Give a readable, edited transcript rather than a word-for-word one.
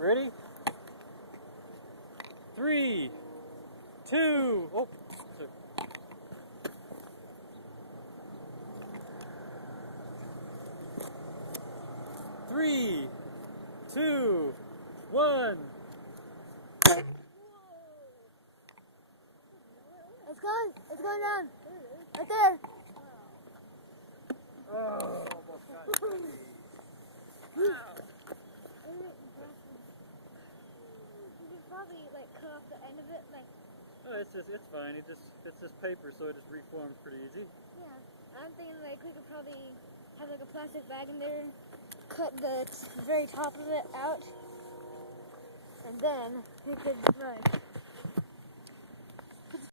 Ready? 3, 2, oh, sorry. 3, 2, 1. It's going. It's going down. Right there. Oh, almost got me. Wow. You could probably like cut off the end of it, like. Oh, it's fine. It's just paper, so it just reforms pretty easy. Yeah, I'm thinking like we could probably have like a plastic bag in there, cut the very top of it out, and then we could like